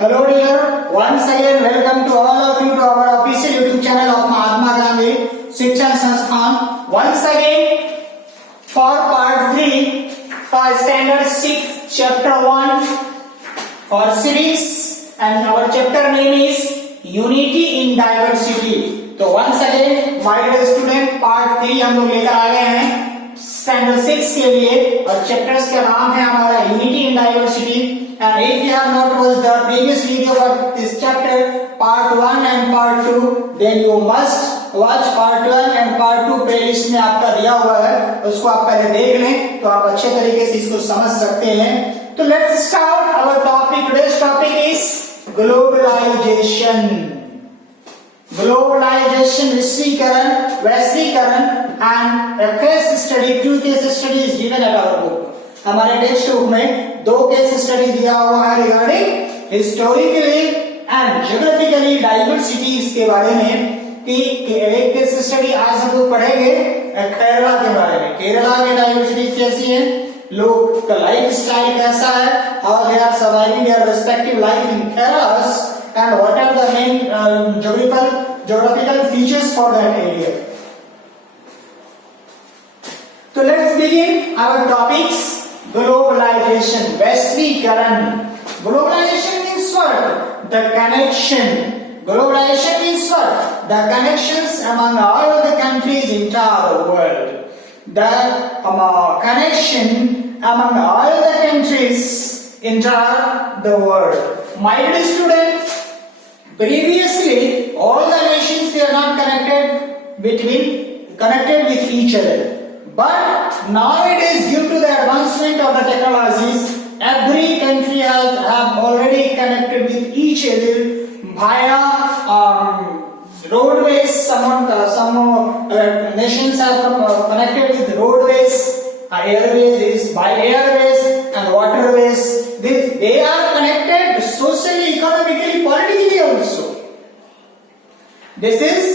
Hello dear, once again welcome to all of you to our official YouTube channel of Mahatma Gandhi Shikshan Sansthan. Once again for part 3 for standard 6 chapter 1 for civics, and our chapter name is Unity in Diversity. तो once again my dear student part 3 हम लोग लेकर आ गए हैं standard 6 के लिए, और chapters का नाम है हमारा unity in diversity. And if you have not watched the previous video of this chapter, part 1 and part 2, then you must watch part 1 and part 2 playlist में आपका दिया हुआ है, उसको आप पहले देख लें तो आप अच्छे तरीके से इसको समझ सकते हैं. तो let's start our topic. Today's topic is globalization. Globalization, वैश्वीकरण and a case study, 2 case studies given at our book. हमारे टेक्स्ट बुक में 2 केस स्टडी दिया हुआ है regarding historically and geographically diversities के बारे में. कि एक केस स्टडी आज हम लोग पढ़ेंगे केरला के बारे में. केरला की डाइवर्सिटी कैसी है, लोग का लाइफ स्टाइल कैसा है, how they are surviving their respective life in Kerala and what are the main geographical features for that area. तो let's begin our topics. Globalization, वैश्वीकरण. Globalization means what? The connection. Globalization means what? The connections among all the countries in the world. The connection among all the countries in the world. My dear students, previously all the nations were not connected with each other. But nowadays, due to the advancement of the technologies, every country have already connected with each other via roadways. Some nations have connected with roadways, airways, by airways and waterways. They are connected socially, economically, politically also. This is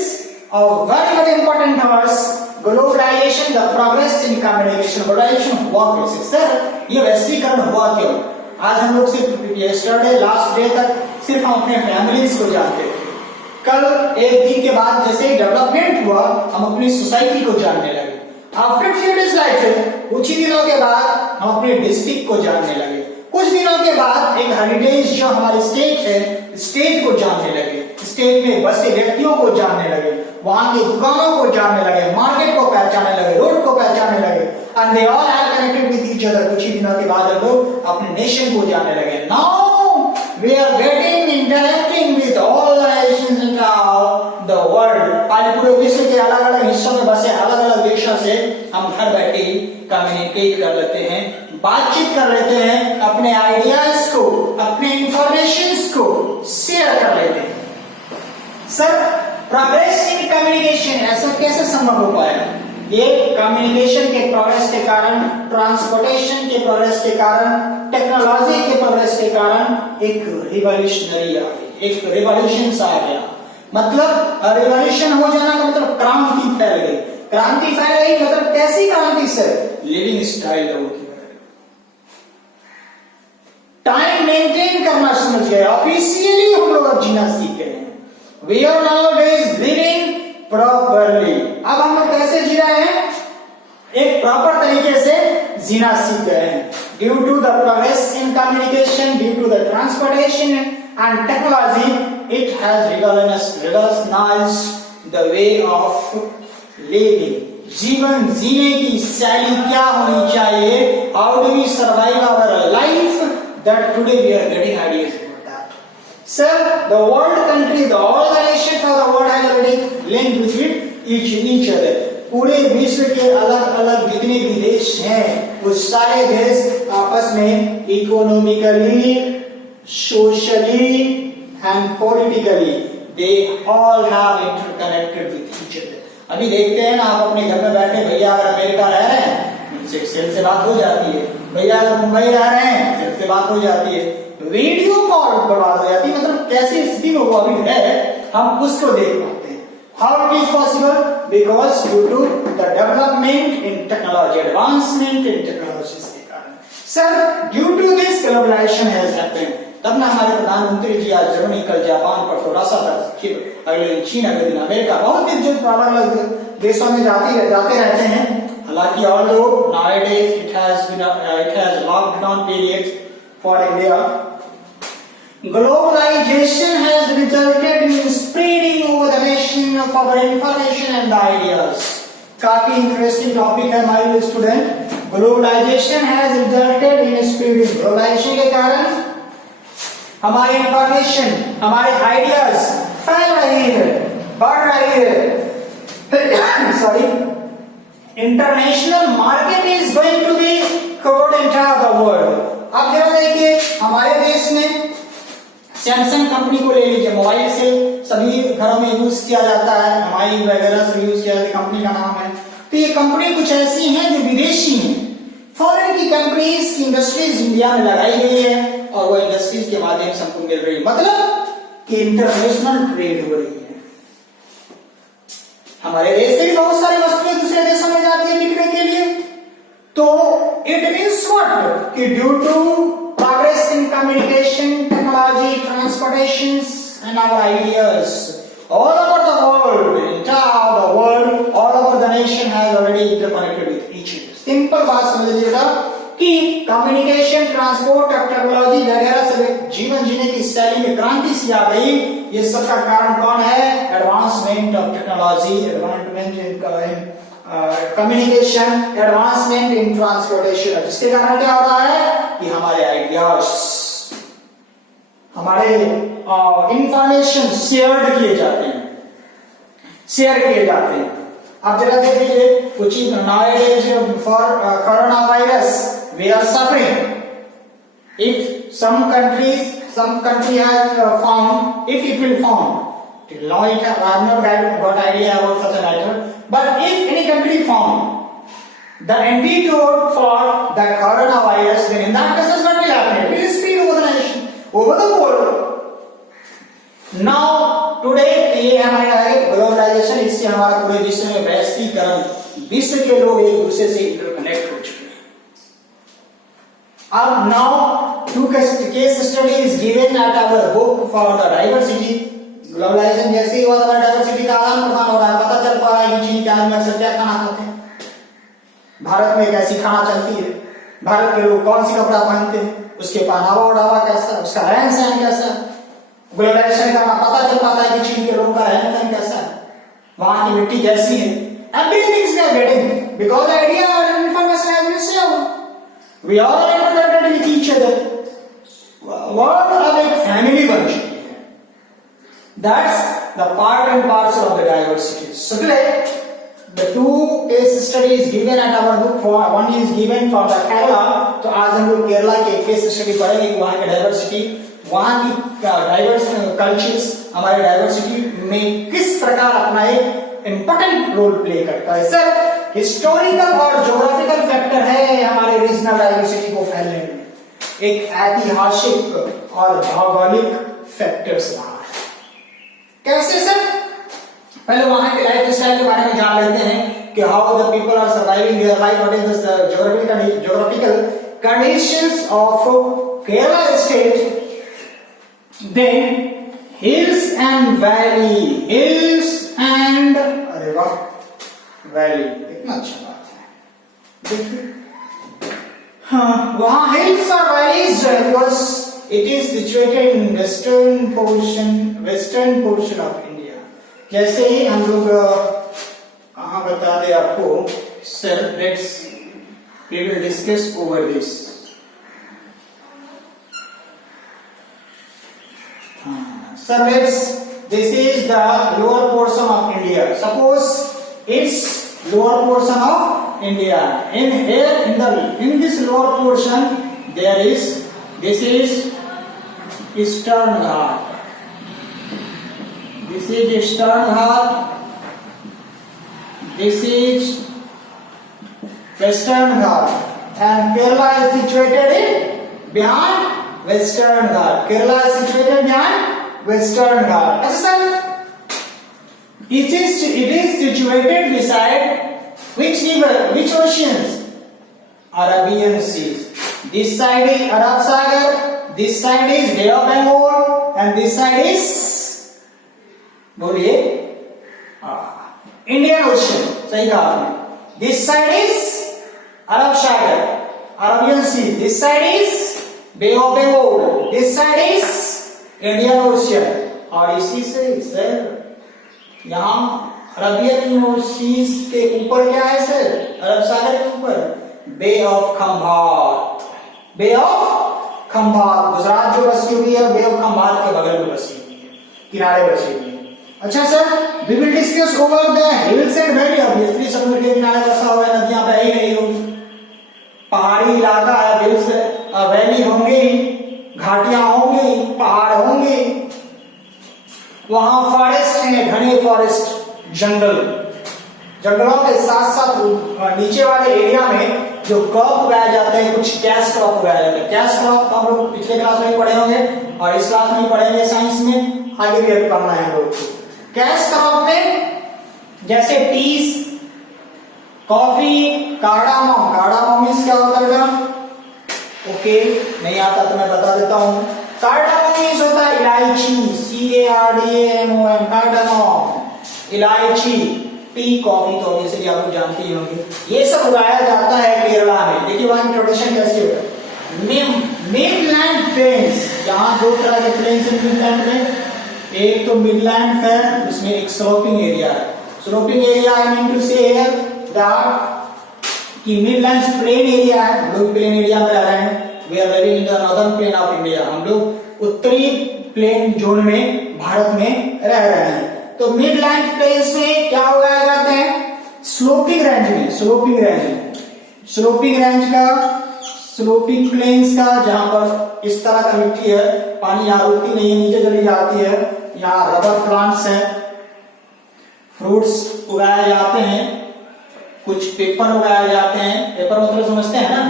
a very much important task. Globalisation, the progress in communication. Globalisation हुआ कैसे sir, ये वैश्वीकरण हुआ क्यों? आज हम लोग सिर्फ यस्टरडे लास्ट डे तक सिर्फ हम अपने फैमिलीज को जानते थे. कल एक दिन के बाद जैसे डेवलपमेंट हुआ हम अपनी सोसाइटी को जानने लगे. आफ्टर फ्यू डेज लाइटर, कुछ ही दिनों के बाद हम अपने डिस्ट्रिक्ट को जानने लगे. कुछ दिनों के बाद एक हेरिटेज जो हमारी स्टेट है, स्टेट को जानने लगे. स्टेट में बसे व्यक्तियों को जानने लगे, वहां की दुकानों को जानने लगे, मार्केट को पहचानने लगे, रोड को पहचानने लगे. And they all are connected with each other. कुछ ही दिनों के बाद हम लोग अपने नेशन को जानने लगे. Now we are getting interacting with all the nations in the world. आज पूरे विश्व के अलग अलग हिस्सों में बसे अलग अलग देशों से हम घर बैठे कम्युनिकेट कर लेते हैं, बातचीत कर लेते हैं, अपने आइडियाज को, अपने इंफॉर्मेशन को शेयर कर लेते हैं. सर, प्रोग्रेस इन कम्युनिकेशन ऐसा कैसे संभव हो पाया? ये कम्युनिकेशन के प्रोग्रेस के कारण, ट्रांसपोर्टेशन के प्रोग्रेस के कारण, टेक्नोलॉजी के प्रोग्रेस के कारण एक रिवॉल्यूशनरी आ गई, एक रिवॉल्यूशन आ गया. मतलब रिवॉल्यूशन हो जाना का मतलब क्रांति फैल गई. क्रांति फैल गई मतलब कैसी क्रांति सर? लिविंग स्टाइल लोगों की. टाइम मेंटेन करना समझ गए, ऑफिशियली हम लोग अब जीना सीख गए हैं. We are nowadays living properly. अब हम लोग कैसे जी रहे हैं? एक प्रॉपर तरीके से जीना सीख गए हैं. Due to the progress in communication, due to the transportation and technology, it has revolutionized the way of living. जीवन जीने की शैली क्या होनी चाहिए? How do we survive our life? That today we are getting ideas. Sir, the world country, all the nations of the world have already linked with each other. पूरे विश्व के अलग अलग जितने भी देश हैं, वो सारे देश आपस में economically, socially and politically they all have interconnected with each other. अभी देखते हैं ना, आप अपने घर में बैठे, भैया अगर अमेरिका रह रहे हैं उनसे सेल से बात हो जाती है, भैया अगर मुंबई रह रहे हैं सेल से बात हो जाती है, वीडियो कॉल पर बात हो जाती है. मतलब कैसी स्थिति में वो अभी है हम उसको देख पाते हैं. How it is possible? Because due to the development in technology, advancement in technology के कारण. Sir, due to this globalisation has happened. तब ना हमारे प्रधानमंत्री जी आज जर्मनी, कल जापान, परसों रशिया, अगले दिन चीन, अगले दिन अमेरिका, बहुत दिन जो अलग अलग देशों में जाते रहते हैं। हालांकि although nowadays it has lockdown periods for India, globalization has resulted in spreading over the nation of our information and ideas. काफी इंटरेस्टिंग टॉपिक है my student. Globalisation has resulted in spreading, globalisation के कारण हमारी information, हमारे ideas फैल रही है, बढ़ रही है। Sorry, international market is going to be covered entire the world. अब जरा देखिए, हमारे देश में सैमसंग कंपनी को ले लीजिए, मोबाइल से सभी घरों में यूज किया जाता है, एमआई वगैरह से यूज किया जाता है, कंपनी का नाम है। तो ये कंपनी कुछ ऐसी हैं जो विदेशी हैं, फॉरेन की कंपनीज की इंडस्ट्रीज इंडिया में लगाई गई है और वो इंडस्ट्रीज के माध्यम से हमको मिल रही है, मतलब कि इंटरनेशनल ट्रेड हो रही है। हमारे देश से भी बहुत सारी वस्तुएं दूसरे देशों में जाती है बिकने के लिए। तो इट मीन्स व्हाट कि due to progress in communication, technology, transportations and our ideas all over the world, entire the world, all over the nation has already interconnected with each other. Simple बात समझ लीजिएगा कि communication, transport, technology वगैरह से जीवन जीने की शैली में क्रांति सी आ गई। ये सब का कारण कौन है? Advancement of technology, advancement in communication, advancement in transportation. जिसके कारण क्या हो रहा है कि हमारे आइडियाज, हमारे इंफॉर्मेशन शेयर किए जाते हैं। अब जरा देख लीजिए कुछ ही nowadays for coronavirus we are suffering. If some country has found, if it will found, till now I have not got idea about such a matter, but if any country found the antidote for the coronavirus, then in that case what will happen? It will spread over the nation, over the world. Now today ये हमारा है globalisation, इससे हमारा पूरे विश्व में वैश्वीकरण, विश्व के लोग एक दूसरे से इंटरकनेक्ट हो चुके हैं। अब now two case study is given at our book for the diversity. Globalisation जैसे ही हुआ तो डाइवर्सिटी का आदान प्रदान हो रहा है, पता चल पा रहा है कि चीन के आदमी अक्सर क्या खाना खाते हैं, भारत में कैसी खाना चलती है, भारत के लोग कौन सी कपड़ा पहनते हैं, उसके पहनावा ओढ़ावा कैसा, उसका रहन सहन कैसा। ग्लोबलाइजेशन का पता चल पाता है कि चीन के लोगों का रहन सहन कैसा है, वहां की मिट्टी कैसी है। Everything is getting because the idea and information has been shared. We all interconnected with each other. World अब एक फैमिली बन चुकी है। That's the part and parcel of the diversity. So today the two case studies given at our book, for one is given for the Kerala, तो आज हम लोग केरला के केस स्टडी पढ़ेंगे कि वहाँ की डाइवर्सिटी, वहाँ की डाइवर्स कल्चर्स हमारे डाइवर्सिटी में किस प्रकार अपना एक इंपॉर्टेंट रोल प्ले करता है। सर हिस्टोरिकल और ज्योग्राफिकल फैक्टर है हमारे रीजनल डाइवर्सिटी को फैलने में, एक ऐतिहासिक और भौगोलिक फैक्टर्स रहा है। कैसे सर? पहले वहां के लाइफ स्टाइल के बारे में जान लेते हैं कि how the people are surviving their life, what is the geographical conditions of Kerala state. Then hills and valley, hills and, अरे वाह, वैली, इतना अच्छा बात है। देखिए हाँ, वहां हिल्स और valleys because it is situated in western portion of India. जैसे ही हम लोग कहाँ बता दे आपको, sir let's we will discuss over this. So this is the lower portion of India. Suppose it's lower portion of India. In this lower portion there is, this is Eastern Ghat. This is Eastern Ghat. This is Western Ghat. And Kerala is situated in behind Western Ghat. Kerala is situated behind Western Ghat. Yes, sir. It is situated beside which river, which oceans? Arabian Seas. This side is Arab Sagar, this side is Bay of Bengal and this side is, बोलिए, Indian Ocean, सही कहा आपने। This side is Arab Sagar, Arabian Sea, this side is Bay of Bengal, this side is Indian Ocean, और इसी से sir यहाँ Arabian seize के ऊपर क्या है सर, अरब सागर के ऊपर bay of Khambhat, bay of Khambhat, Gujarat जो बसी हुई है बे ऑफ खंभात के बगल में बसी हुई है, किनारे बसी हुई है। अच्छा sir, we will discuss over the hills and valley, obviously समुद्र के किनारे बसा हुआ है, नदियां बह ही नहीं होंगी, पहाड़ी इलाका है, हिल्स वैली होंगे ही, घाटियां होंगी, पहाड़ होंगे, वहां फॉरेस्ट है, घने फॉरेस्ट, जंगल, जंगलों के साथ साथ नीचे वाले एरिया में जो क्रॉप उगाए जाते हैं, कुछ कैश क्रॉप उगाए जाते हैं। कैश क्रॉप हम लोग पिछले क्लास में पढ़े होंगे और इस क्लास में पढ़ेंगे साइंस में, आगे भी पढ़ना है हम लोग को। कैश क्रॉप में जैसे teas, coffee, cardamom, cardamom means क्या होता है बेटा? ओके, नहीं आता तो मैं बता देता हूं। कार्डामम मींस होता है इलायची, CARDAMOM, कार्डामम, इलायची। टी, कॉफी तो ऑब्वियसली आप लोग जानते ही होंगे। ये सब उगाया जाता है केरला में। देखिए वहां की ट्रेडिशन कैसी है। मिडलैंड प्लेन्स, यहाँ दो तरह के प्लेन्स हैं मिडलैंड में, एक तो मिडलैंड है उसमें एक स्लोपिंग एरिया है। Sloping area I mean to say here that कि मिडलैंड प्लेन एरिया है, हम लोग प्लेन एरिया में रह रहे हैं। We are living in the northern plain of India, हम लोग उत्तरी प्लेन जोन में भारत में रह रहे हैं। तो मिडलैंड प्लेन्स में क्या उगाया जाते हैं? स्लोपिंग रेंज में, स्लोपिंग रेंज में, स्लोपिंग रेंज का, स्लोपिंग प्लेन्स का, जहां पर इस तरह का मिट्टी है, पानी यहाँ रुकती नहीं है, नीचे चली जाती है, यहाँ रबर प्लांट्स हैं, फ्रूट्स उगाए जाते हैं, कुछ पेपर उगाए जाते हैं। पेपर मतलब समझते हैं ना?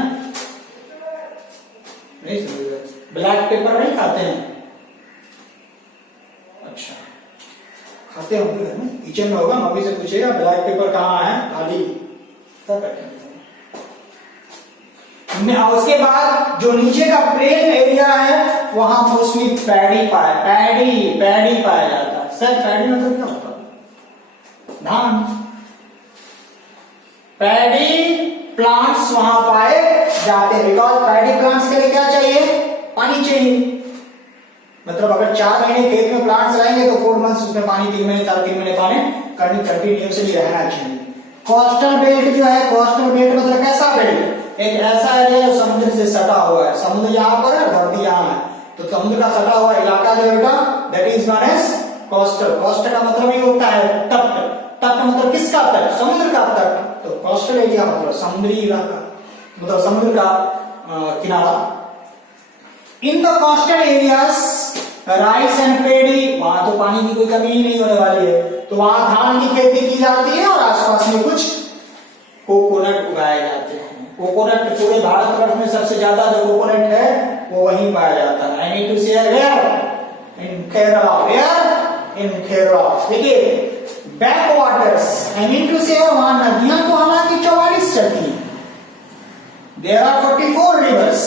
नहीं समझते? ब्लैक पेपर नहीं खाते हैं? अच्छा, खाते होंगे ना, किचन में होगा, मम्मी से पूछेगा ब्लैक पेपर कहाँ है, खाली उसके बाद जो नीचे का प्लेन एरिया है वहां मोस्टली पैडी पाया जाता है। सर पैडी मतलब क्या होता है? धान। पैडी प्लांट्स वहां पाए जाते हैं, बिकॉज पैडी प्लांट्स के लिए क्या चाहिए? पानी चाहिए। मतलब अगर 4 महीने खेत में प्लांट्स रहेंगे तो 4 मंथ्स उसमें पानी, 3 महीने 3 महीने पानी कंटिन्यूसली रहना चाहिए। कोस्टल बेल्ट जो है, कोस्टल बेल्ट मतलब कैसा बेल्ट? एक ऐसा एरिया जो समुद्र से सटा हुआ है, समुद्र यहाँ पर है, धरती यहाँ है, तो समुद्र का सटा हुआ इलाका जो बेटा that is known as coastal. Coastal का मतलब ये होता है तट। तट मतलब किसका तट? समुद्र का तट। तो कोस्टल एरिया मतलब समुद्री इलाका, मतलब समुद्र का किनारा। In the coastal areas rice and paddy, वहां तो पानी की कोई कमी ही नहीं होने वाली है, तो वहां धान की खेती की जाती है और आसपास में कुछ कोकोनट उगाए जाते हैं। कोकोनट पूरे भारतवर्ष में सबसे ज्यादा जो कोकोनट है वो वहीं पाया जाता है। I need to say where in Kerala, where in Kerala. देखिए back waters, I need to say वहां नदियां तो हालांकि 44 चलती हैं, देयर आर 44 रिवर्स,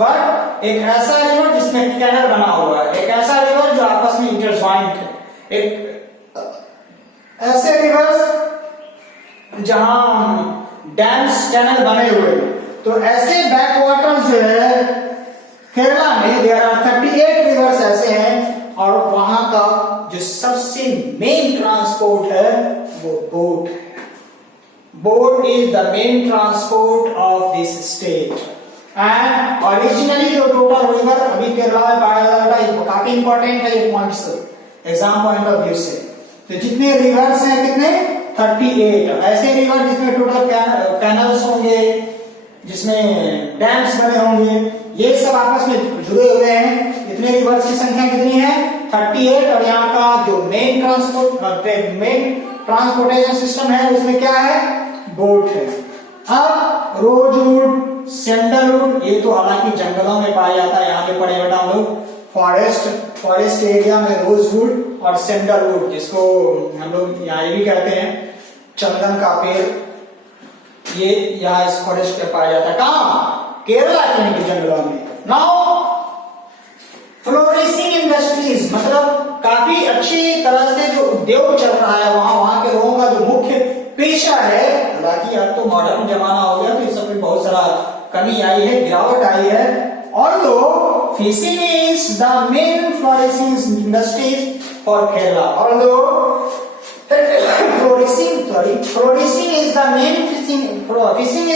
बट एक ऐसा रिवर जिसमें कैनल बना हुआ है, एक ऐसा रिवर जो आपस में इंटरज्वाइंट है, एक ऐसे रिवर्स जहां डैम्स, कैनल बने हुए हैं। तो ऐसे बैक वाटर्स जो है केरला में देयर आर 38 रिवर्स ऐसे हैं, और वहां का जो सबसे मेन ट्रांसपोर्ट है वो बोट है। Boat is the main transport of this state. And originally जो टोटल रिवर अभी केरला में पाया जाता है, काफी इंपॉर्टेंट है ये points exam point of view से। तो जितने रिवर्स हैं कितने? 38 ऐसे रिवर जिसमें टोटल कैनल्स होंगे, जिसमें डैम्स बने होंगे, ये सब आपस में जुड़े हुए हैं। इतने रिवर्स की संख्या कितनी है? 38। और यहाँ का जो मेन ट्रांसपोर्टेशन सिस्टम है उसमें क्या है? बोट है। अब रोजवुड, सैंडलवुड, ये तो हालांकि जंगलों में पाया जाता है, यहाँ पे पढ़े बेटा हम लोग फॉरेस्ट एरिया में रोजवुड और सैंडलवुड, जिसको हम लोग यहाँ भी कहते हैं चंदन का पेड़, ये यहाँ इस फॉरेस्ट में पाया जाता है। कहाँ? केरला के जंगलों में। नाउ फ्लोरिशिंग इंडस्ट्रीज मतलब काफी अच्छी तरह से जो उद्योग चल रहा है वहां के लोगों का जो मुख्य पेशा है। हालांकि अब तो मॉडर्न जमाना हो गया तो इस सब में बहुत सारा कमी आई है, गिरावट आई है। Although fishing is the main flourishing industry for Kerala. Although flourishing is the main fishing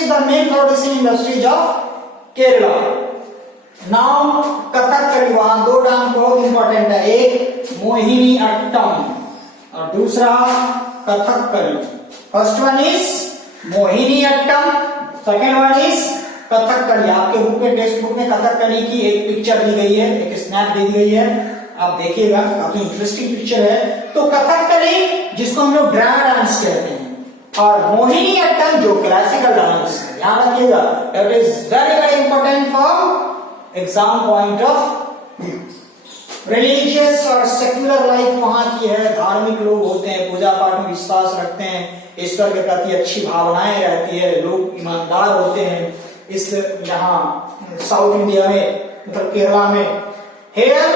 is the main flourishing industry of Kerala. Now Kathakali, वहां दो डांस बहुत इंपॉर्टेंट है, एक मोहिनी अट्टम और दूसरा Kathakali. First one is Mohini Attam, second one is Kathakali. आपके book में, text book में कथकली की एक पिक्चर दी गई है, एक स्नैप दी गई है, आप देखिएगा, काफी इंटरेस्टिंग पिक्चर है। तो कथकली जिसको हम लोग ड्रामा डांस कहते हैं और मोहिनी अट्टम जो क्लासिकल डांस है, ध्यान रखिएगा, it is very very important for exam point of view. Religious और सेक्युलर लाइफ वहां की है, धार्मिक लोग होते हैं, पूजा पाठ में विश्वास रखते हैं, ईश्वर के प्रति अच्छी भावनाएं रहती है, लोग ईमानदार होते हैं। इस यहाँ साउथ इंडिया में मतलब केरला में, here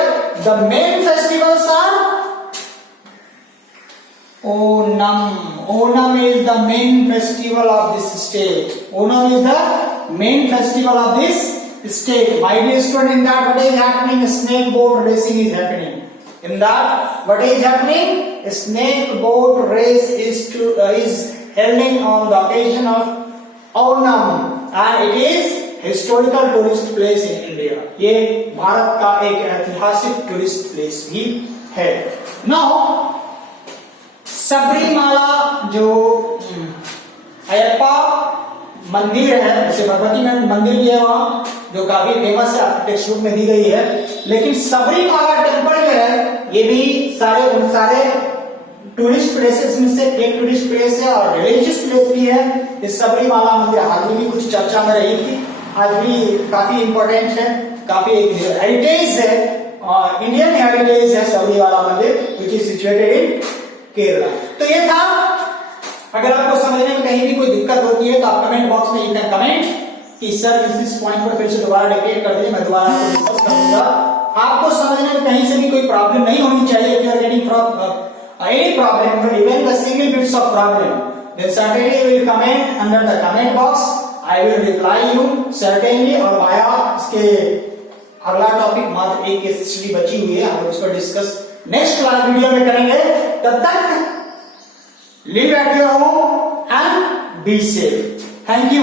the main festivals are Onam. Onam is the main festival of this state. Onam is the main festival of this state. My dear student, in that what is happening? Snake boat racing is happening. In that what is happening? Snake boat race is held on the occasion of Onam. And it is historical tourist place in India. ये भारत का एक ऐतिहासिक tourist place भी है। Now Sabarimala जो अयप्पा मंदिर है, जैसे भगवती में मंदिर भी है वहां, जो काफी फेमस है, टेक्स्ट बुक में दी गई है। लेकिन सबरीमाला टेम्पल जो है ये भी सारे टूरिस्ट प्लेसेस में से एक टूरिस्ट प्लेस है और रिलीजियस प्लेस भी है। इस सबरीमाला मंदिर हाल में भी कुछ चर्चा में रही थी, आज भी काफी इंपॉर्टेंट है, काफी एक हेरिटेज है, इंडियन हेरिटेज है सबरीमाला मंदिर, विच इज सिचुएटेड इन केरला। तो ये था। अगर आपको समझने में कहीं भी कोई दिक्कत होती है तो आप कमेंट बॉक्स में यू कैन कमेंट कि सर इस पॉइंट पर फिर से दोबारा डिक्टेट कर दीजिए, मैं दोबारा आपको डिस्कस करूंगा। आपको समझने में कहीं से भी कोई प्रॉब्लम नहीं होनी चाहिए। If you are getting any problem or even the single bits of problem, then certainly you will comment under the comment box. I will reply you certainly। और माया इसके अगला टॉपिक मात्र एक केस स्टडी बची हुई है, हम उसको डिस्कस नेक्स्ट क्लास वीडियो में करेंगे। तब तक live at your home and be safe. Thank you.